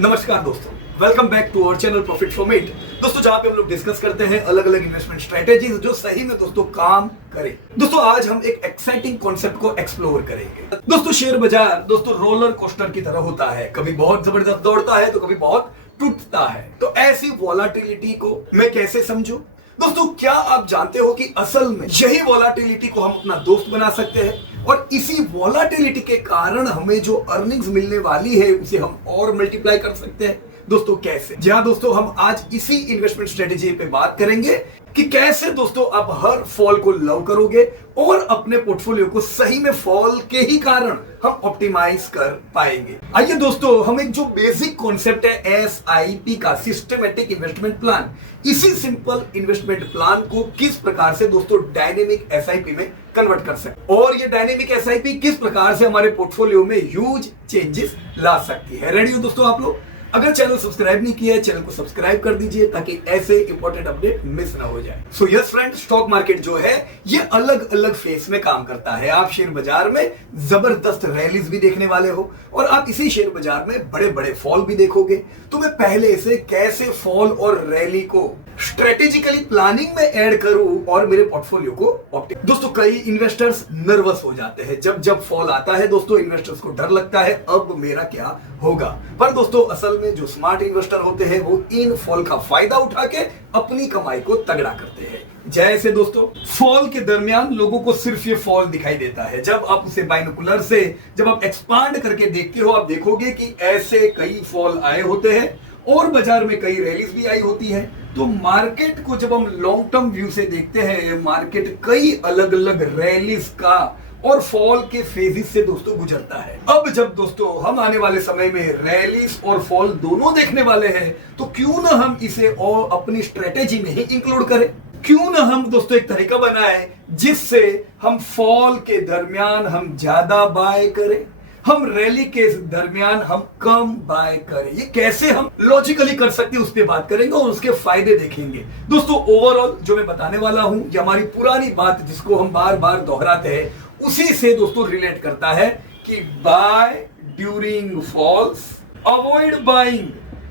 नमस्कार दोस्तों, welcome back to our channel profit from it. दोस्तों, जहां पे हम लोग डिस्कस करते हैं अलग अलग इन्वेस्टमेंट स्ट्रेटेजीज जो सही में दोस्तों काम करें। दोस्तों, आज हम एक एक्साइटिंग कॉन्सेप्ट को एक्सप्लोर करेंगे। दोस्तों, शेयर बाजार दोस्तों रोलर कोस्टर की तरह होता है, कभी बहुत जबरदस्त दौड़ता है तो कभी बहुत टूटता है। तो ऐसी वॉलाटिलिटी को मैं कैसे समझूं? दोस्तों, क्या आप जानते हो कि असल में यही वॉलाटिलिटी को हम अपना दोस्त बना सकते हैं और इसी वॉलाटिलिटी के कारण हमें जो अर्निंग्स मिलने वाली है उसे हम और मल्टीप्लाई कर सकते हैं। दोस्तों, कैसे? जी हाँ दोस्तों, हम आज इसी इन्वेस्टमेंट स्ट्रेटेजी पे बात करेंगे कि कैसे दोस्तों आप हर फॉल को लव करोगे और अपने पोर्टफोलियो को सही में फॉल के ही कारण हम ऑप्टिमाइज कर पाएंगे। आइए दोस्तों, हम एक जो बेसिक कॉन्सेप्ट है SIP का, सिस्टमेटिक इन्वेस्टमेंट प्लान, इसी सिंपल इन्वेस्टमेंट प्लान को किस प्रकार से दोस्तों डायनेमिक SIP में कन्वर्ट कर सकते और ये डायनेमिक SIP किस प्रकार से हमारे पोर्टफोलियो में ह्यूज चेंजेस ला सकती है। रेडी हो दोस्तों आप लोग? अगर चैनल सब्सक्राइब नहीं किया है, चैनल को सब्सक्राइब कर दीजिए ताकि ऐसे इंपॉर्टेंट अपडेट मिस ना हो जाए। So yes friend, stock market जो है ये अलग अलग फेज में काम करता है। आप शेयर बाजार में जबरदस्त रैलीज भी देखने वाले हो और आप इसी शेयर बाजार में बड़े बड़े फॉल भी देखोगे। तो मैं पहले से कैसे फॉल और रैली को स्ट्रेटेजिकली प्लानिंग में ऐड करूं और मेरे पोर्टफोलियो को दोस्तों, कई इन्वेस्टर्स नर्वस हो जाते हैं जब जब फॉल आता है। दोस्तों, इन्वेस्टर्स को डर लगता है अब मेरा क्या होगा। पर दोस्तों, असल में जो स्मार्ट इन्वेस्टर होते हैं वो इन फॉल का फायदा उठा के अपनी कमाई को तगड़ा करते हैं। जैसे दोस्तों, फॉल के दरमियान लोगों को सिर्फ ये फॉल दिखाई देता है। जब आप उसे बाइनोकुलर से जब आप एक्सपांड करके देखते हो, आप देखोगे कि ऐसे कई फॉल आए होते हैं और बाजार में कई रैलीज भी आई होती है। तो मार्केट को जब हम लॉन्ग टर्म व्यू से देखते हैं, मार्केट कई अलग अलग रैलीज का और फॉल के फेजेस से दोस्तों गुजरता है। अब जब दोस्तों हम आने वाले समय में रैलीज और फॉल दोनों देखने वाले हैं, तो क्यों ना हम इसे और अपनी स्ट्रेटेजी में ही इंक्लूड करें। क्यों ना हम दोस्तों एक तरीका बनाए जिससे हम फॉल के दरमियान हम ज्यादा बाय करें, हम रैली के दरमियान हम कम बाय करें। ये कैसे हम लॉजिकली कर सकते हैं उस पर बात करेंगे और उसके फायदे देखेंगे। दोस्तों, ओवरऑल जो मैं बताने वाला हूं ये हमारी पुरानी बात जिसको हम बार बार दोहराते हैं उसी से दोस्तों रिलेट करता है कि buy during falls, avoid buying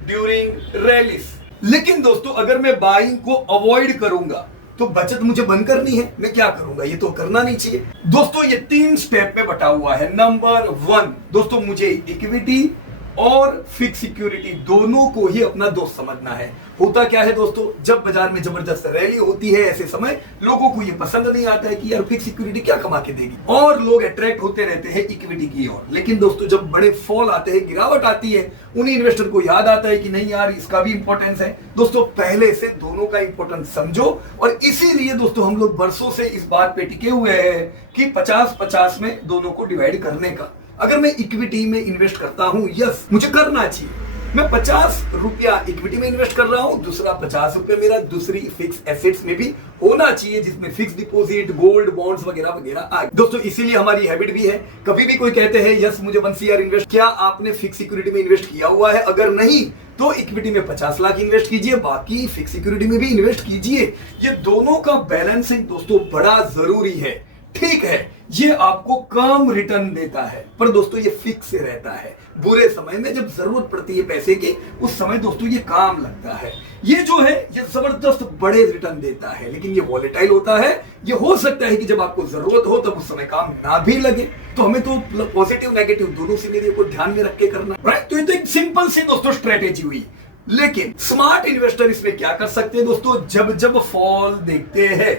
during rallies. लेकिन दोस्तों, अगर मैं बाइंग को अवॉइड करूंगा तो बचत मुझे बंद करनी है, मैं क्या करूंगा? ये तो करना नहीं चाहिए। दोस्तों, ये 3 स्टेप में बटा हुआ है। नंबर 1 दोस्तों, मुझे इक्विटी और फिक्स सिक्योरिटी दोनों को ही अपना दोस्त समझना है। होता क्या है दोस्तों, जब बाजार में जबरदस्त रैली होती है ऐसे समय लोगों को ये पसंद नहीं आता है कि यार फिक्स सिक्योरिटी क्या कमा के देगी और लोग अट्रैक्ट होते रहते हैं इक्विटी की ओर। लेकिन दोस्तों, जब बड़े फॉल आते हैं, गिरावट आती है, उन्हीं इन्वेस्टर को याद आता है कि नहीं यार इसका भी इंपॉर्टेंस है। दोस्तों, पहले से दोनों का इंपॉर्टेंस समझो और इसीलिए दोस्तों हम लोग बरसों से इस बात पे टिके हुए हैं कि 50-50 में दोनों को डिवाइड करने का। अगर मैं इक्विटी में इन्वेस्ट करता हूं, यस मुझे करना चाहिए, मैं 50 रुपया इक्विटी में इन्वेस्ट कर रहा हूं, दूसरा 50 रुपया मेरा दूसरी फिक्स एसेट्स में भी होना चाहिए जिसमें फिक्स डिपॉजिट, गोल्ड, बॉन्ड्स वगैरह वगैरह आए। दोस्तों, इसीलिए हमारी हैबिट भी है, कभी भी कोई कहते हैं यस मुझे 1 CR इन्वेस्ट, क्या आपने फिक्स सिक्योरिटी में इन्वेस्ट किया हुआ है? अगर नहीं तो इक्विटी में 50 लाख इन्वेस्ट कीजिए, बाकी फिक्स सिक्योरिटी में भी इन्वेस्ट कीजिए। ये दोनों का बैलेंसिंग दोस्तों बड़ा जरूरी है। ठीक है, ये आपको कम रिटर्न देता है पर दोस्तों ये फिक्स रहता है। बुरे समय में जब जरूरत पड़ती है पैसे की, उस समय दोस्तों ये काम लगता है। ये जो है ये जबरदस्त बड़े रिटर्न देता है, लेकिन ये वॉलेटाइल होता है। ये हो सकता है कि जब आपको जरूरत हो तब उस समय काम ना भी लगे। तो हमें तो पॉजिटिव नेगेटिव दोनों सिनेरियो को ध्यान में रख के करना, राइट? तो ये तो एक सिंपल सी दोस्तों स्ट्रेटेजी हुई। लेकिन स्मार्ट इन्वेस्टर इसमें क्या कर सकते हैं दोस्तों, जब जब फॉल देखते हैं,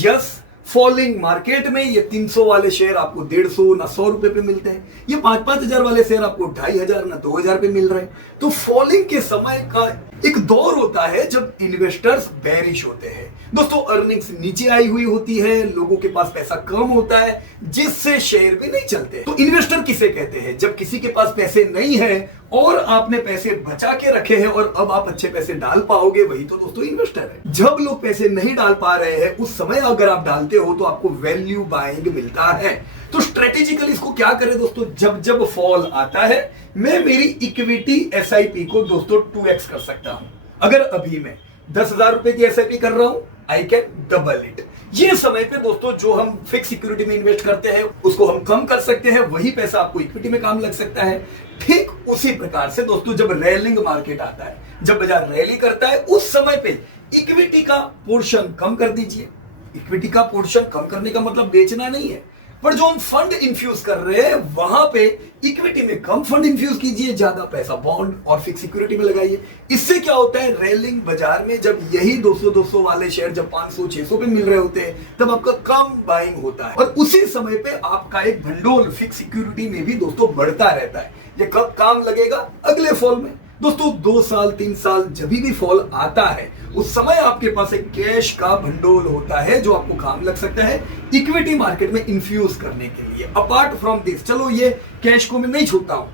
यस फॉलिंग मार्केट में ये 300 वाले शेयर आपको 150 ना 100 रुपए पे मिलते हैं, ये 5-5 हजार वाले शेयर आपको 2500 ना 2000 पे मिल रहे हैं। तो फॉलिंग के समय का एक दौर होता है जब इन्वेस्टर्स बेरिश होते हैं। दोस्तों, अर्निंग्स नीचे आई हुई होती है, लोगों के पास पैसा कम होता है जिससे शेयर भी नहीं चलते। तो इन्वेस्टर किसे कहते हैं? जब किसी के पास पैसे नहीं है और आपने पैसे बचा के रखे हैं और अब आप अच्छे पैसे डाल पाओगे, वही तो दोस्तों इन्वेस्टर है। जब लोग पैसे नहीं डाल पा रहे हैं उस समय अगर आप डालते हो तो आपको वैल्यू बाइंग मिलता है। तो स्ट्रेटेजिकली इसको क्या करें दोस्तों, जब जब फॉल आता है मैं मेरी इक्विटी SIP को दोस्तों 2x कर सकता हूं। अगर अभी मैं 10,000 रुपए की SIP कर रहा हूं, आई कैन डबल इट। ये समय पे दोस्तों जो हम फिक्स सिक्योरिटी में इन्वेस्ट करते हैं उसको हम कम कर सकते हैं, वही पैसा आपको इक्विटी में काम लग सकता है। ठीक उसी प्रकार से दोस्तों जब रैलिंग मार्केट आता है, जब बाजार रैली करता है, उस समय पे इक्विटी का पोर्शन कम कर दीजिए। इक्विटी का पोर्शन कम करने का मतलब बेचना नहीं है, पर जो हम फंड इंफ्यूज कर रहे हैं वहां पे इक्विटी में कम फंड इंफ्यूज कीजिए, ज्यादा पैसा बॉन्ड और फिक्स सिक्योरिटी में लगाइए। इससे क्या होता है, रेलिंग बाजार में जब यही 200 वाले शेयर जब 500-600 पे मिल रहे होते हैं तब आपका कम बाइंग होता है, और उसी समय पे आपका एक भंडोल फिक्स सिक्योरिटी में भी दोस्तों बढ़ता रहता है। ये कब काम लगेगा, अगले फॉल में दोस्तों। 2 साल 3 साल जब भी फॉल आता है उस समय आपके पास एक कैश का भंडोल होता है जो आपको काम लग सकता है इक्विटी मार्केट में इन्फ्यूज करने के लिए। अपार्ट फ्रॉम दिस, चलो ये कैश को मैं नहीं छूता हूं,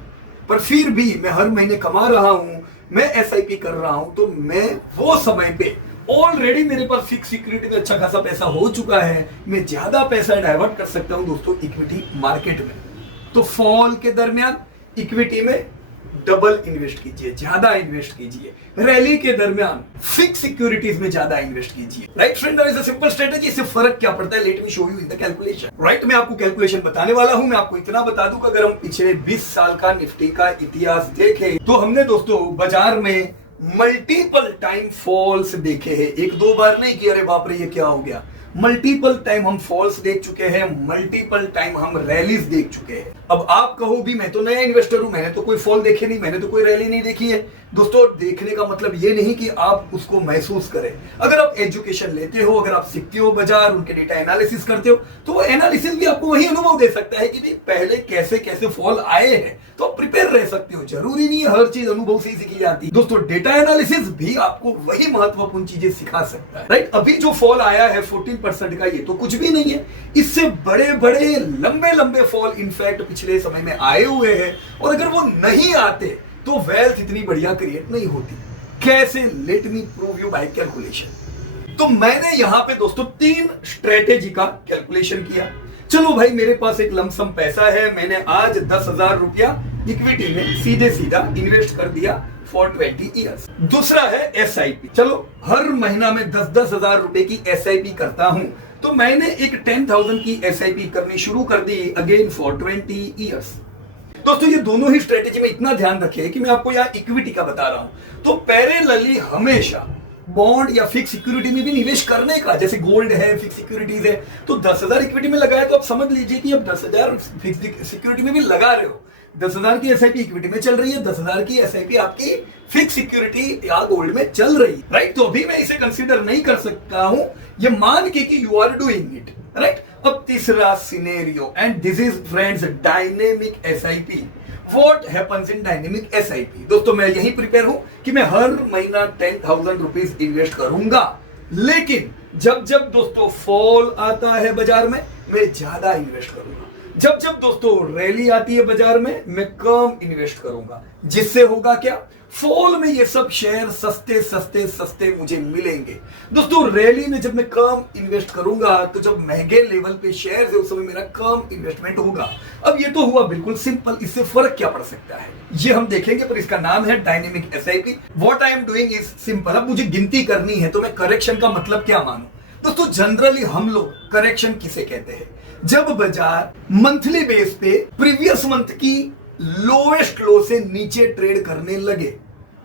पर फिर भी मैं हर महीने कमा रहा हूं, मैं एसआईपी कर रहा हूं, तो मैं वो समय पे ऑलरेडी मेरे पास फिक्स सिक्योरिटी में अच्छा खासा पैसा हो चुका है, मैं ज्यादा पैसा डाइवर्ट कर सकता हूं दोस्तों इक्विटी मार्केट में। तो फॉल के दरमियान इक्विटी में डबल इन्वेस्ट कीजिए, ज्यादा इन्वेस्ट कीजिए। रैली के दरमियान फिक्स सिक्योरिटीज में ज्यादा इन्वेस्ट कीजिए। Right friend, that is a simple strategy. इससे फर्क क्या पड़ता है, let me show you in the calculation. Right, मैं आपको कैलकुलेशन बताने वाला हूं। मैं आपको इतना बता दूं कि अगर हम पिछले 20 साल का निफ्टी का इतिहास देखें तो हमने दोस्तों बाजार में मल्टीपल टाइम फॉल्स देखे हैं। 1-2 बार नहीं कि अरे बाप रे ये क्या हो गया। मल्टीपल टाइम हम फॉल्स देख चुके हैं, मल्टीपल टाइम हम रैलीज देख चुके हैं। अब आप कहो भी मैं तो नया इन्वेस्टर हूं, मैंने तो कोई फॉल देखे नहीं, मैंने तो कोई रैली नहीं देखी है। दोस्तों देखने का मतलब ये नहीं कि आप उसको महसूस करें। अगर आप एजुकेशन लेते हो, अगर आप सीखते हो बाजार, उनके डेटा एनालिसिस करते हो, तो वो एनालिसिस भी आपको वही अनुभव दे सकता है कि भी पहले कैसे कैसे फॉल आए हैं, तो आप प्रिपेयर रह सकते हो। जरूरी नहीं है हर चीज अनुभव से ही सीखी जाती है दोस्तों। डेटा एनालिसिस भी आपको वही महत्वपूर्ण चीजें सिखा सकता है। राइट, अभी जो फॉल आया है 14% का, ये तो कुछ भी नहीं है। इससे बड़े बड़े लंबे लंबे फॉल इनफैक्ट पिछले समय में आए हुए हैं, और अगर वो नहीं आते तो वेल्थ इतनी बढ़िया क्रिएट नहीं होती। कैसे, let me prove you by calculation. तो मैंने यहां पे दोस्तों 3 स्ट्रेटेजी का कैलकुलेशन किया। चलो भाई, मेरे पास एक लमसम पैसा है, मैंने आज 10,000 रुपया इक्विटी में सीधे सीधा इन्वेस्ट कर दिया फॉर 20 ईयर्स। दूसरा है एसआईपी। चलो हर महीना में 10-10 हजार रुपए की एसआईपी करता हूं, तो मैंने एक 10,000 की एसआईपी करनी शुरू कर दी अगेन फॉर 20 ईयर्स। दोस्तों ये दोनों ही स्ट्रेटेजी में इतना ध्यान रखिए कि मैं आपको यहाँ इक्विटी का बता रहा हूं, तो पैरेलली हमेशा बॉन्ड या फिक्स सिक्योरिटी में भी निवेश करने का, जैसे गोल्ड है, फिक्स सिक्योरिटीज है, तो 10,000 इक्विटी में लगाया तो आप समझ लीजिए कि अब 10,000 फिक्स सिक्योरिटी में भी लगा रहे हो। 10,000 की एसआईपी इक्विटी में चल रही है, 10,000 की एसआईपी आपकी फिक्स सिक्योरिटी या गोल्ड में चल रही है। राइट, तो अभी मैं इसे कंसीडर नहीं कर सकता हूं, ये मान के कि you are doing it. Right, अब तीसरा scenario, and this is friends dynamic SIP. What happens in dynamic SIP? दोस्तों मैं यही प्रिपेयर हूं कि मैं हर महीना 10,000 रुपीज इन्वेस्ट करूंगा, लेकिन जब जब दोस्तों फॉल आता है बाजार में मैं ज्यादा इन्वेस्ट करूंगा। जब जब दोस्तों रैली आती है बाजार में मैं कम इन्वेस्ट करूंगा। जिससे होगा क्या, फॉल में ये सब शेयर सस्ते सस्ते सस्ते मुझे मिलेंगे। दोस्तों रैली में जब मैं कम इन्वेस्ट करूंगा तो जब महंगे लेवल पे शेयर है उस समय मेरा कम इन्वेस्टमेंट होगा। अब ये तो हुआ बिल्कुल सिंपल, इससे फर्क क्या पड़ सकता है ये हम देखेंगे, पर इसका नाम है dynamic SIP. What I am doing is simple. अब मुझे गिनती करनी है तो मैं करेक्शन का मतलब क्या मानूं? दोस्तों जनरली हम लोग करेक्शन किसे कहते हैं, जब बाजार मंथली बेस पे प्रीवियस मंथ की लोएस्ट लो से नीचे ट्रेड करने लगे,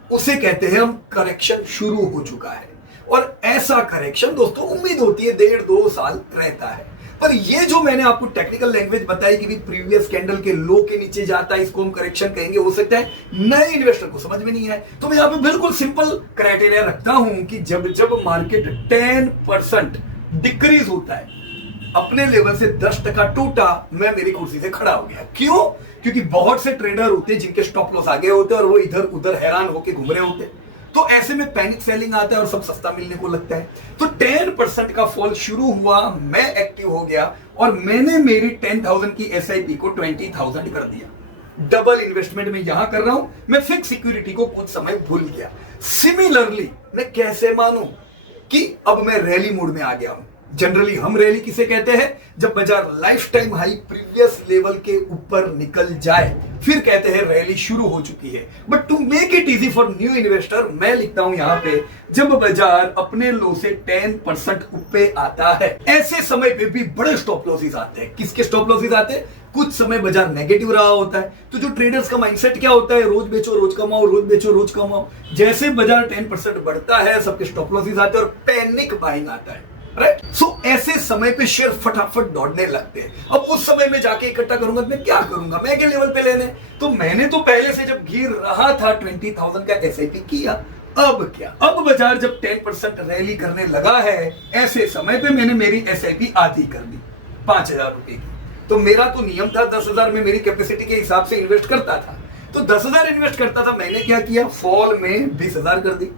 उसे कहते हैं हम करेक्शन शुरू हो चुका है। और ऐसा करेक्शन दोस्तों उम्मीद होती है 1.5-2 साल रहता है। पर ये जो मैंने आपको टेक्निकल लैंग्वेज बताई कि भी प्रीवियस कैंडल के लो के नीचे जाता है, इसको हम करेक्शन कहेंगे। हो सकता है नए इन्वेस्टर को समझ में नहीं है, तो मैं यहाँ पे बिल्कुल सिंपल क्राइटेरिया रखता हूं कि जब जब मार्केट 10% डिक्रीज होता है, अपने लेवल से 10% टूटा, मैं मेरी कुर्सी से खड़ा हो गया। क्यों? क्योंकि बहुत से ट्रेडर होते हैं जिनके स्टॉप लॉस आगे होते हैं और वो इधर उधर हैरान होकर घूम रहे होते हैं, तो ऐसे में पैनिक सेलिंग आता है और सब सस्ता मिलने को लगता है। तो 10% का फॉल शुरू हुआ, मैं एक्टिव हो गया और मैंने मेरी 10,000 की एसआईपी को 20,000 कर दिया। डबल इन्वेस्टमेंट में यहां कर रहा हूं, मैं फिक्स सिक्योरिटी को कुछ समय भूल गया। सिमिलरली मैं कैसे मानूं कि अब मैं रैली मोड में आ गया हूं? जनरली हम रैली किसे कहते हैं? जब बाजार life time high previous level के ऊपर निकल जाए फिर कहते हैं रैली शुरू हो चुकी है। But to make it easy for new investor मैं लिखता हूं यहां पे जब बाजार अपने लो से 10% ऊपर आता है, ऐसे समय पे भी बड़े स्टॉप लॉसेस आते हैं। किसके स्टॉप लॉसेस आते हैं? कुछ समय बाजार नेगेटिव रहा होता है तो जो ट्रेडर्स का माइंडसेट क्या होता है? रोज बेचो रोज कमाओ, रोज बेचो रोज कमाओ। जैसे बाजार 10% बढ़ता है सबके स्टॉप लॉसेस आते हैं और पैनिक बाइंग आता है, राइट? सो ऐसे समय पे शेयर फटाफट दौड़ने लगते हैं। अब उस समय में जाके इकट्ठा करूंगा तो मैं क्या करूंगा? मैं के लेवल पे लेने, तो मैंने तो पहले से जब गिर रहा था 20,000 का एसआईपी किया। अब क्या? अब बाजार जब 10% रैली करने लगा है ऐसे समय पे मैंने मेरी एसआईपी आधी कर दी 5,000 रुपए की। तो मेरा तो नियम था 10,000 में मेरी कैपेसिटी के हिसाब से इन्वेस्ट करता था, तो 10,000 इन्वेस्ट करता था। मैंने क्या किया? फॉल में 20,000 कर दी।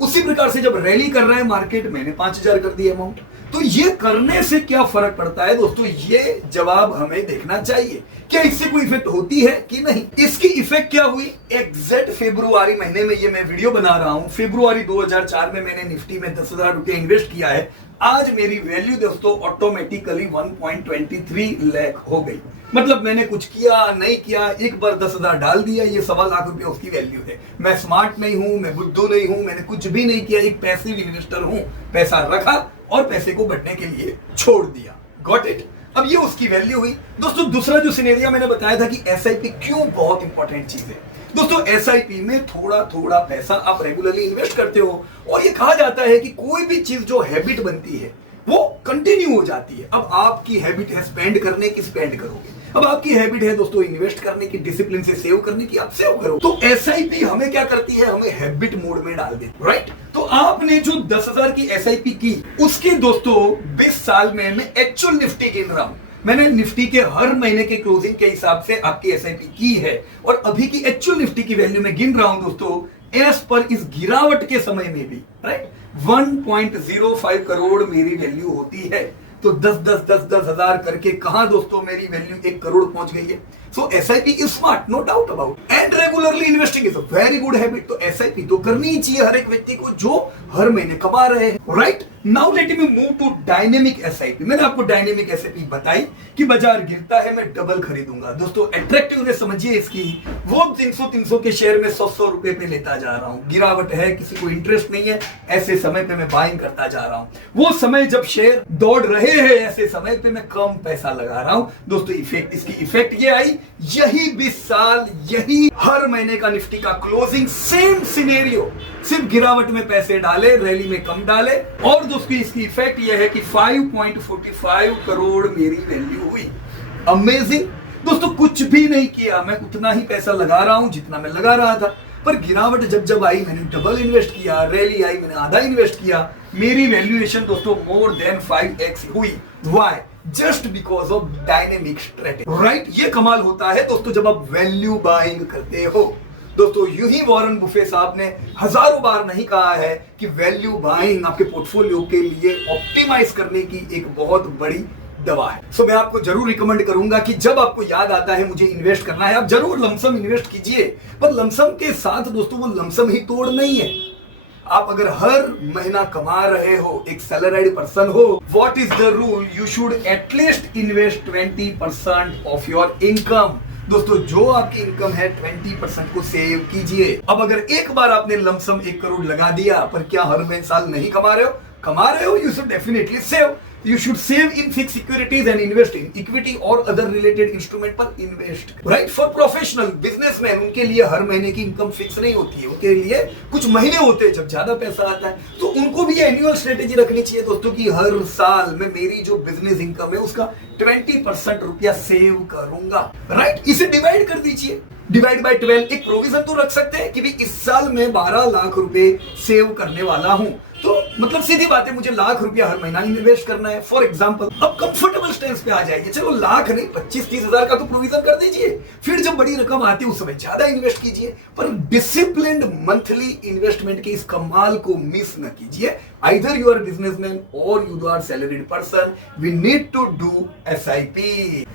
उसी प्रकार से जब रैली कर रहा है मार्केट मैंने 5,000 कर दी अमाउंट। तो ये करने से क्या फर्क पड़ता है दोस्तों? ये जवाब हमें देखना चाहिए। क्या इससे कोई इफेक्ट होती है कि नहीं? इसकी इफेक्ट क्या हुई? एग्जैक्ट फरवरी महीने में ये मैं वीडियो बना रहा हूं। फरवरी 2004 में मैंने निफ्टी में 10,000 रुपए इन्वेस्ट किया है। आज मेरी वैल्यू दोस्तों ऑटोमेटिकली 1.23 लाख हो गई। मतलब मैंने कुछ किया नहीं किया, एक बार 10,000 डाल दिया, ये 1.25 लाख रुपए उसकी वैल्यू है। मैं स्मार्ट नहीं हूं, मैं बुद्धू नहीं हूं, मैंने कुछ भी नहीं किया, एक पैसिव इन्वेस्टर हूं। पैसा रखा और पैसे को बढ़ने के लिए छोड़ दिया। Got it? अब ये उसकी वैल्यू हुई। दोस्तों दूसरा जो सिनेरियो मैंने बताया था कि एसआईपी क्यों बहुत इंपॉर्टेंट चीज है। दोस्तों एसआईपी में थोड़ा थोड़ा पैसा आप रेगुलरली इन्वेस्ट करते हो और ये कहा जाता है कि कोई भी चीज जो हैबिट बनती है वो कंटिन्यू हो जाती है। अब आपकी हैबिट है स्पेंड करने की, स्पेंड करोगे। अब आपकी हैबिट है दोस्तों इन्वेस्ट करने की, डिसिप्लिन से सेव करने की, आप सेव करो। तो एसआईपी हमें क्या करती है? हमें हैबिट मोड में डाल देती है, राइट? तो आपने जो 10,000 की एसआईपी की उसके दोस्तों 20 साल में मैं एक्चुअल निफ्टी गिन रहा हूं। मैंने निफ्टी के हर महीने के क्लोजिंग के हिसाब से आपकी एसआईपी की है और अभी की एक्चुअल निफ्टी की वैल्यू में गिन रहा हूं दोस्तों एस पर इस गिरावट के समय में भी, राइट? 1.05 करोड़ मेरी वैल्यू होती है। तो 10 हजार करके कहां दोस्तों मेरी वैल्यू 1 करोड़ पहुंच गई है। So SIP is smart, no doubt about, and regularly investing is a very good habit. तो एसआईपी तो करनी ही चाहिए हर एक व्यक्ति को जो हर महीने कमा रहे हैं, right? Now let me move to dynamic SIP. मैंने आपको डायनेमिक एसआईपी बताई कि बाजार गिरता है मैं डबल खरीदूंगा। दोस्तों अट्रैक्टिवनेस समझिए इसकी, वो 300 के शेयर में 100 रुपए पे लेता जा रहा हूं। गिरावट है, किसी को इंटरेस्ट नहीं है, ऐसे समय पे मैं बाइंग करता जा रहा हूं। वो समय जब शेयर दौड़ रहे हैं ऐसे समय पे मैं कम पैसा लगा रहा हूं। दोस्तों इफेक्ट, इसकी इफेक्ट ये आई, यही 20 साल, यही हर महीने का निफ्टी का क्लोजिंग, सेम सिनेरियो, सिर्फ गिरावट में पैसे डाले, रैली में कम डाले। और दोस्तों इसकी इफेक्ट यह है कि 5.45 करोड़ मेरी वैल्यू हुई। अमेजिंग दोस्तों, कुछ भी नहीं किया, मैं उतना ही पैसा लगा रहा हूं जितना मैं लगा रहा था। पर गिरावट जब आई मैंने डबल इन्वेस्ट किया, रैली आई मैंने आधा इन्वेस्ट किया, मेरी वैल्यूएशन दोस्तों मोर देन 5x हुई। Why? Just because of dynamic strategy, right? ये कमाल होता है दोस्तों जब आप वैल्यू बाइंग करते हो। दोस्तों यूं ही वॉरेन बुफे साहब ने हजारों बार नहीं कहा है कि वैल्यू बाइंग आपके पोर्टफोलियो के लिए ऑप्टिमाइज करने की एक बहुत बड़ी दवा है। सो मैं आपको जरूर रिकमेंड करूंगा कि जब आपको याद आता है मुझे इन्वेस्ट करना है, आप जरूर लमसम इन्वेस्ट कीजिए। पर लमसम के साथ दोस्तों वो लमसम ही तोड़ नहीं है। आप अगर हर महीना कमा रहे हो, एक सैलरीड पर्सन हो, what is the rule? You should at least invest 20% of your income. दोस्तों जो आपकी इनकम है 20% को सेव कीजिए। अब अगर एक बार आपने लमसम 1 करोड़ लगा दिया, पर क्या हर महीने साल नहीं कमा रहे हो? कमा रहे हो, you should definitely save. You should save in fixed securities and invest in equity or other related instrument पर invest, right? For professional businessmen उनके लिए हर महीने की इनकम फिक्स नहीं होती है, उनके लिए कुछ महीने होते हैं जब ज्यादा पैसा आता है। तो उनको भी एनुअल स्ट्रेटेजी रखनी चाहिए दोस्तों कि हर साल में मेरी जो बिजनेस इनकम है उसका 20% रुपया सेव करूंगा, राइट? इसे डिवाइड कर दीजिए, डिवाइड बाय 12। एक प्रोविजन तो रख सकते हैं कि भी इस साल में 12 लाख रुपए सेव करने वाला हूं, तो मतलब सीधी बात है मुझे लाख रुपया हर महीना इन्वेस्ट करना है फॉर एग्जांपल। अब कंफर्टेबल स्टेंस पे आ जाएंगे, चलो लाख नहीं 25-30 हजार का तो प्रोविजन कर दीजिए, फिर जब बड़ी रकम आती है उस समय ज्यादा इन्वेस्ट कीजिए। पर डिसिप्लिन्ड मंथली इन्वेस्टमेंट के इस कमाल को मिस न कीजिए। Either you are a businessman or you are salaried person, we need to do SIP,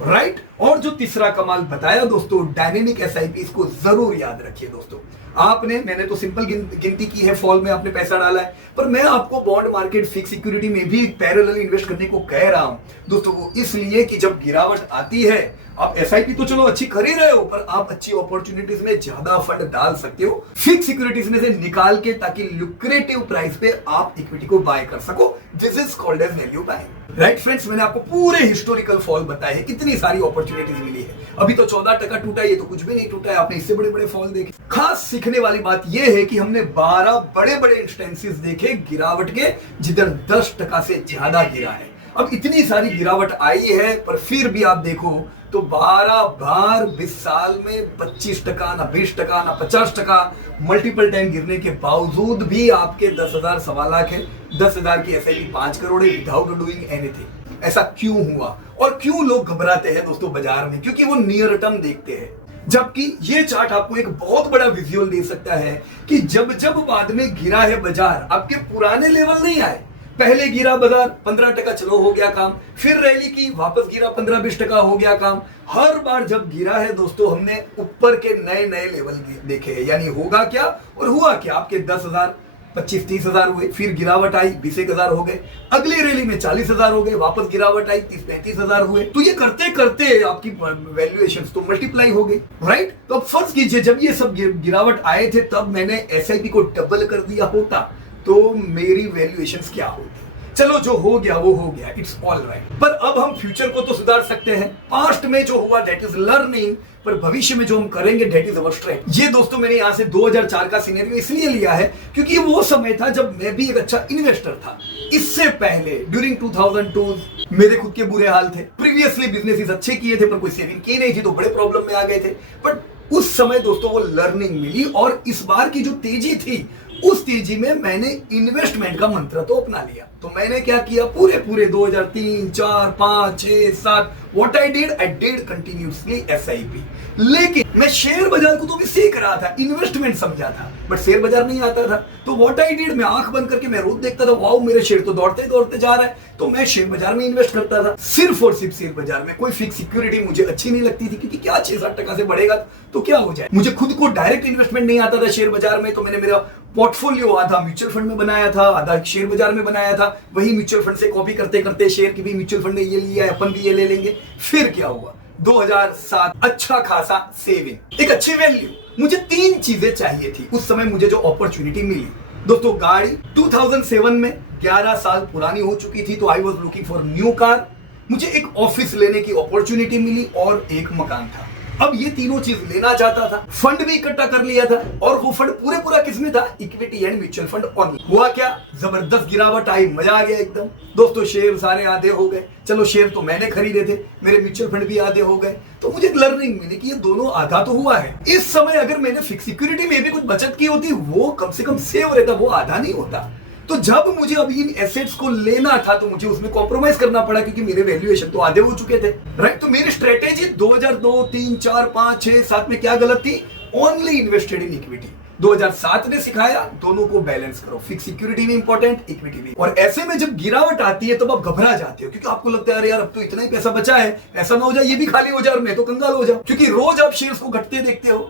right? और जो तीसरा कमाल बताया दोस्तों डायनेमिक SIP, इसको जरूर याद रखिए दोस्तों। मैंने तो सिंपल गिनती की है, फॉल में आपने पैसा डाला है, पर मैं आपको बॉन्ड मार्केट फिक्स सिक्योरिटी में भी पैरेलल इन्वेस्ट करने को कह रहा हूं दोस्तों, वो इसलिए कि जब गिरावट आती है, आप एसआईपी तो चलो अच्छी कर ही रहे हो, पर आप अच्छी अपॉर्चुनिटीज में ज्यादा फंड डाल सकते हो फिक्स सिक्योरिटीज में से निकाल के, ताकि लुक्रेटिव प्राइस पे आप इक्विटी को बाय कर सको। This is called as value buying. Right friends, मैंने आपको पूरे हिस्टोरिकल फॉल बताए हैं, कितनी सारी अपॉर्चुनिटीज मिली है। अभी तो 14% टूटा, ये तो कुछ भी नहीं टूटा है, आपने इससे बड़े बड़े फॉल देखे। खास सीखने वाली बात यह है कि हमने 12 बड़े बड़े इंस्टेंसेस देखे गिरावट के, जिधर 10% से ज्यादा गिरा है। अब इतनी सारी गिरावट आई है, पर फिर भी आप देखो तो 12 बार 20 साल में 25% ना 20% ना 50%, मल्टीपल टाइम गिरने के बावजूद भी आपके 10,000 सवा लाख है, 10,000 की एसआईपी 5 करोड़ है विदाउट डूइंग एनीथिंग। ऐसा क्यों हुआ और क्यों लोग घबराते हैं दोस्तों बाजार में? क्योंकि वो नियर टर्म देखते हैं, जबकि ये चार्ट आपको एक बहुत बड़ा विजुअल दे सकता है कि जब जब बाद में गिरा है बाजार, आपके पुराने लेवल नहीं आए। पहले गिरा बाजार 15%, चलो हो गया काम, फिर रैली की, वापस गिरा 15-20%, हो गया काम। हर बार जब गिरा है दोस्तों, हमने ऊपर के नए नए लेवल देखे हैं। यानी होगा क्या और हुआ क्या, आपके 10,000 25-30,000 हुए, फिर गिरावट आई 20,000 हो गए, अगली रैली में 40,000 हो गए, वापस गिरावट आई 30-35,000 हुए। तो ये करते करते आपकी वैल्यूएशंस तो मल्टीप्लाई हो गई, राइट? तो अब फर्ज कीजिए जब ये सब गिरावट आए थे, तब मैंने एसआईपी को डबल कर दिया होता तो मेरी वैल्यूएशंस क्या होती? चलो जो हो गया वो हो गया, इट्स ऑल राइट। पर अब हम फ्यूचर को तो सुधार सकते हैं। पास्ट में जो हुआ दैट इज लर्निंग, पर भविष्य में जो हम करेंगे दैट इज अवर स्ट्रेंथ। ये दोस्तों मैंने यहां से 2004 का सिनेरियो इसलिए लिया है क्योंकि वो समय था जब मैं भी एक अच्छा इन्वेस्टर था। इससे पहले ड्यूरिंग 2002 मेरे खुद के बुरे हाल थे। प्रीवियसली बिजनेसेस अच्छे किए थे पर कोई सेविंग की नहीं थी, तो बड़े प्रॉब्लम में आ गए थे। बट उस समय दोस्तों वो लर्निंग मिली, और इस बार की जो तेजी थी, उस तेजी में मैंने इन्वेस्टमेंट का मंत्र तो अपना लिया। तो मैंने क्या किया, पूरे 2003, 4, 5, 6, 7 what I did continuously SIP. लेकिन मैं शेयर बाजार को तो भी सीख रहा था, इन्वेस्टमेंट समझा था, बट शेयर बाजार नहीं आता था। तो व्हाट आई डिड, मैं आंख बंद करके मैं रोज देखता था, वाओ मेरे शेयर तो दौड़ते दौड़ते जा रहा है, तो मैं शेयर बाजार में इन्वेस्ट करता था। सिर्फ और सिर्फ शेयर बाजार में। कोई फिक्स सिक्योरिटी मुझे अच्छी नहीं लगती थी, क्योंकि क्या 6-7% से बढ़ेगा तो क्या हो जाए। मुझे खुद को डायरेक्ट इन्वेस्टमेंट नहीं आता था शेयर बाजार में, तो मैंने मेरा पोर्टफोलियो आधा म्यूचुअल फंड में बनाया था, आधा शेयर बाजार में बनाया था। वही म्यूचुअल फंड से कॉपी करते करते शेयर की भी म्यूचुअल फंड ने ये लिया है, अपन भी ये ले लेंगे। फिर क्या हुआ, 2007 अच्छा खासा सेविंग, एक अच्छी वैल्यू। मुझे 3 चीजें चाहिए थी उस समय, मुझे जो अपॉर्चुनिटी मिली दोस्तों। गाड़ी 2007 में 11 साल पुरानी हो चुकी थी, तो I was looking for new car. मुझे एक ऑफिस लेने की अपॉर्चुनिटी मिली और एक मकान था। अब ये तीनों चीज लेना चाहता था, फंड भी इकट्ठा कर लिया था, और वो फंड पूरा किसमें था, equity and mutual fund only. हुआ क्या, जबरदस्त गिरावट आई, मजा आ गया एकदम दोस्तों। शेयर सारे आधे हो गए, चलो शेयर तो मैंने खरीदे थे, मेरे म्यूचुअल फंड भी आधे हो गए। तो मुझे लर्निंग मिली कि ये दोनों आधा तो हुआ है। इस समय अगर मैंने फिक्स सिक्योरिटी में भी कुछ बचत की होती, वो कम से कम सेव रहता, वो आधा नहीं होता। तो जब मुझे अभी इन एसेट्स को लेना था, तो मुझे उसमें कॉम्प्रोमाइज करना पड़ा, क्योंकि मेरे वैल्यूएशन तो आधे हो चुके थे, राइट? तो मेरी स्ट्रेटेजी 2002, 3, 4, 5, 6, 7 में क्या गलत थी, ओनली इन्वेस्टेड इन इक्विटी। 2007 ने सिखाया दोनों को बैलेंस करो, फिक्स सिक्योरिटी भी इंपॉर्टेंट, इक्विटी भी। और ऐसे में जब गिरावट आती है तब आप घबरा जाते हो, क्योंकि आपको लगता है अरे यार अब तो इतना ही पैसा बचा है, ऐसा ना हो जाए ये भी खाली हो जाए और मैं तो कंगाल हो जाऊं। क्योंकि रोज आप शेयर्स को घटते देखते हो,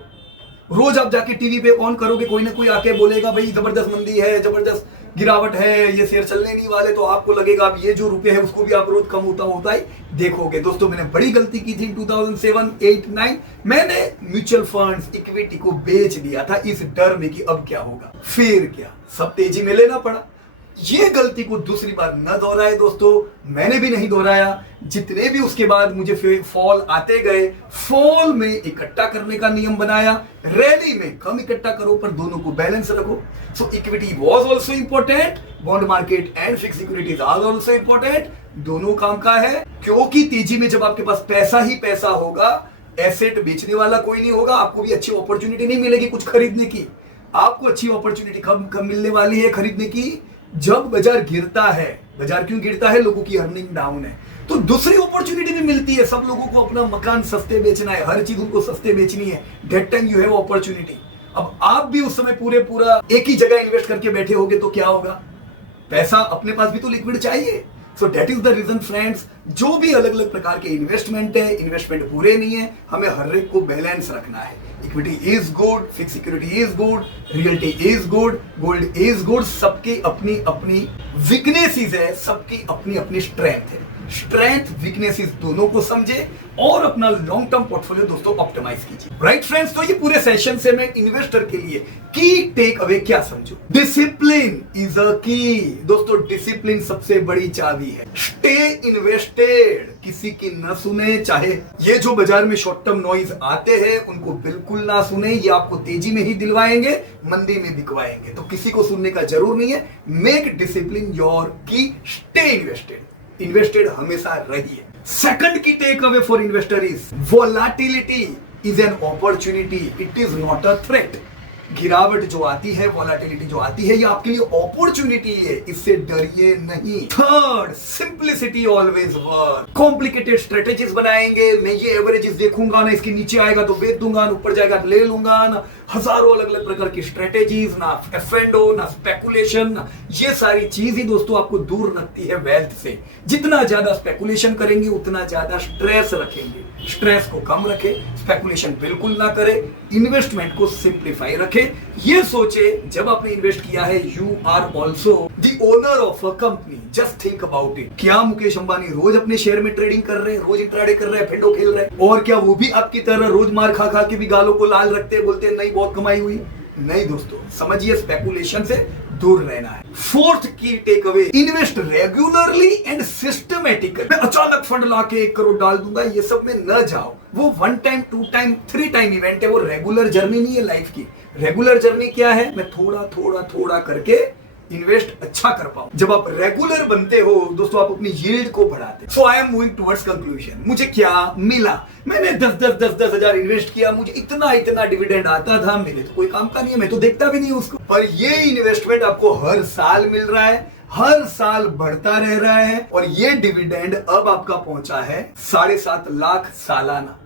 रोज आप जाके टीवी पे ऑन करोगे, कोई ना कोई आके बोलेगा भाई जबरदस्त मंदी है, जबरदस्त गिरावट है, ये शेयर चलने नहीं वाले, तो आपको लगेगा अब ये जो रुपए है उसको भी आप रोज कम होता ही देखोगे। दोस्तों मैंने बड़ी गलती की थी 2007, 8, 9। मैंने म्यूचुअल फंड्स, इक्विटी को बेच दिया था इस डर में कि अब क्या होगा। फिर क्या, सब तेजी में लेना पड़ा। ये गलती को दूसरी बार न दोहराए दोस्तों, मैंने भी नहीं दोहराया। जितने भी उसके बाद मुझे फॉल आते गए, फॉल में इकट्ठा करने का नियम बनाया, रैली में कम इकट्ठा करो पर दोनों को बैलेंस रखो। So equity was also important, bond market and fix securities are also important. दोनों काम का है, क्योंकि तेजी में जब आपके पास पैसा ही पैसा होगा, एसेट बेचने वाला कोई नहीं होगा, आपको भी अच्छी अपॉर्चुनिटी नहीं मिलेगी कुछ खरीदने की। आपको अच्छी अपॉर्चुनिटी कब मिलने वाली है खरीदने की, जब बाजार गिरता है। बाजार क्यों गिरता है, लोगों की अर्निंग डाउन है, तो दूसरी अपॉर्चुनिटी भी मिलती है। सब लोगों को अपना मकान सस्ते बेचना है, हर चीज उनको सस्ते बेचनी है, that time you have opportunity. अब आप भी उस समय पूरा एक ही जगह इन्वेस्ट करके बैठे होगे तो क्या होगा, पैसा अपने पास भी तो लिक्विड चाहिए। So that is the reason friends, जो भी अलग अलग प्रकार के इन्वेस्टमेंट है, इन्वेस्टमेंट पूरे नहीं है, हमें हर एक को बैलेंस रखना है। Equity is good, fix security is good, realty is good, gold is good. सबकी अपनी अपनी वीकनेसेस है, सबकी अपनी अपनी स्ट्रेंथ है। स्ट्रेंथ वीकनेसेस दोनों को समझे और अपना लॉन्ग टर्म पोर्टफोलियो दोस्तों ऑप्टिमाइज कीजिए। राइट फ्रेंड्स, तो ये पूरे सेशन से मैं इन्वेस्टर के लिए की टेक अवे क्या समझू? डिसिप्लिन इज अ की। दोस्तों डिसिप्लिन सबसे बड़ी चाबी है। स्टे इन्वेस्टेड, किसी की न सुने, चाहे ये जो बाजार में शॉर्ट टर्म नॉइज आते हैं उनको बिल्कुल ना सुने, ये आपको तेजी में ही दिलवाएंगे, मंदी में बिकवाएंगे, तो किसी को सुनने का जरूर नहीं है। Make discipline your key, stay invested, invested हमेशा रहिए। Second key take away for investor is volatility is an opportunity, it is not a threat. गिरावट जो आती है, वोलाटिलिटी जो आती है, ये आपके लिए अपॉर्चुनिटी है, इससे डरिए नहीं। Third, simplicity always work. Complicated strategies बनाएंगे, मैं ये एवरेजेस देखूंगा ना, इसके नीचे आएगा तो बेच दूंगा, ऊपर जाएगा तो ले लूंगा ना, हजारों अलग अलग प्रकार की स्ट्रेटेजीज, ना एफ&ओ, ना स्पेकुलेशन, ये सारी चीज ही दोस्तों आपको दूर रखती है वेल्थ से। जितना ज्यादा स्पेकुलेशन करेंगे उतना ज्यादा स्ट्रेस रखेंगे, स्ट्रेस को कम रखें, स्पेकुलेशन बिल्कुल ना करें, इन्वेस्टमेंट को सिंप्लीफाई रखें। ये सोचे जब आपने इन्वेस्ट किया है, you are also the owner of a company, just think about it. क्या मुकेश अंबानी रोज अपने शेयर में ट्रेडिंग कर रहे हैं, रोज इंट्राडे कर रहे हैं, फेंडो खेल रहे हैं, और क्या वो भी आपकी तरह रोज मार खा खा के भी गालों को लाल रखते हैं, बोलते हैं नहीं बहुत कमाई हुई? नहीं दोस्तों, समझिए स्पेकुलेशन से दूर रहना है। Fourth key take away, invest regularly and systematically. मैं अचानक फंड लाके 1 करोड़ डाल दूंगा, ये सब में न जाओ। वो 1 टाइम 2 टाइम 3 टाइम इवेंट है, वो रेगुलर जर्नी नहीं है लाइफ की। रेगुलर जर्नी क्या है? मैं थोड़ा थोड़ा थोड़ा करके इन्वेस्ट अच्छा कर पाऊं। जब आप रेगुलर बनते हो दोस्तों, आप अपनी यील्ड को बढ़ाते। So I am moving towards conclusion. मुझे क्या मिला? मैंने 10 हजार इन्वेस्ट किया, मुझे इतना डिविडेंड आता था। मेरे तो कोई काम का नहीं है, मैं तो देखता भी नहीं उसको, पर ये इन्वेस्टमेंट आपको हर साल मिल रहा है, हर साल बढ़ता रह रहा है, और ये डिविडेंड अब आपका पहुंचा है 7.5 लाख सालाना।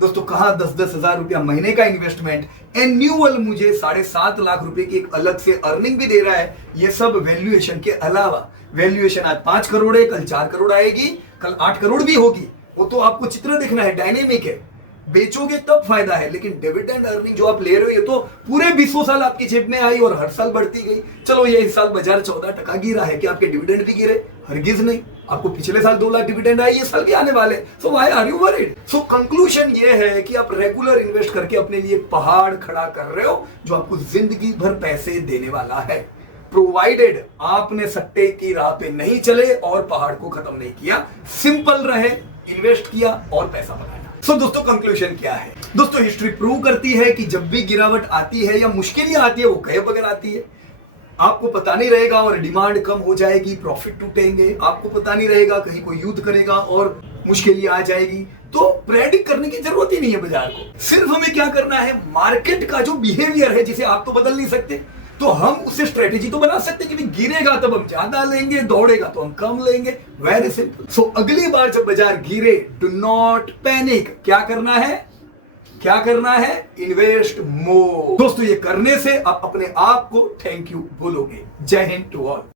दोस्तों कहां 10 हजार रुपया महीने का इन्वेस्टमेंट, एन्युअल मुझे 7.5 लाख रुपए की एक अलग से अर्निंग भी दे रहा है। ये सब वैल्यूएशन के अलावा। वैल्यूएशन आज 5 करोड़ है, कल 4 करोड़ आएगी, कल 8 करोड़ भी होगी। वो तो आपको चित्र देखना है, डायनेमिक है, बेचोगे तब फायदा है। लेकिन डिविडेंड अर्निंग जो आप ले रहे हो, ये तो पूरे 20 साल आपकी जेब में आई और हर साल बढ़ती गई। चलो ये इस साल बाजार 14% गिरा है, कि आपके डिविडेंड भी गिरे? हरगिज नहीं। आपको पिछले साल 2 लाख डिविडेंड आई, ये साल भी आने वाले। So why are you worried? So conclusion ये है कि आप रेगुलर इन्वेस्ट करके अपने लिए पहाड़ खड़ा कर रहे हो, जो आपको जिंदगी भर पैसे देने वाला है, प्रोवाइडेड आपने सट्टे की राह पे नहीं चले और पहाड़ को खत्म नहीं किया, सिंपल रहे, इन्वेस्ट किया और पैसा बनाया। सो दोस्तों कंक्लूजन क्या है? दोस्तों हिस्ट्री प्रूव करती है कि जब भी गिरावट आती है या मुश्किलें आती है, वो कहे बगैर आती है। आपको पता नहीं रहेगा और डिमांड कम हो जाएगी, प्रॉफिट टूटेंगे। आपको पता नहीं रहेगा, कहीं कोई युद्ध करेगा और मुश्किलें आ जाएगी। तो प्रेडिक्ट करने की जरूरत ही नहीं है बाजार को। सिर्फ हमें क्या करना है, मार्केट का जो बिहेवियर है, जिसे आप तो बदल नहीं सकते, तो हम उसे स्ट्रेटेजी तो बना सकते कि गिरेगा तब हम ज्यादा लेंगे, दौड़ेगा तो हम कम लेंगे। Very simple. सो अगली बार जब बाजार गिरे, डू नॉट पैनिक। क्या करना है? क्या करना है? Invest more. दोस्तों ये करने से आप अपने आप को थैंक यू बोलोगे। जय हिंद टू ऑल।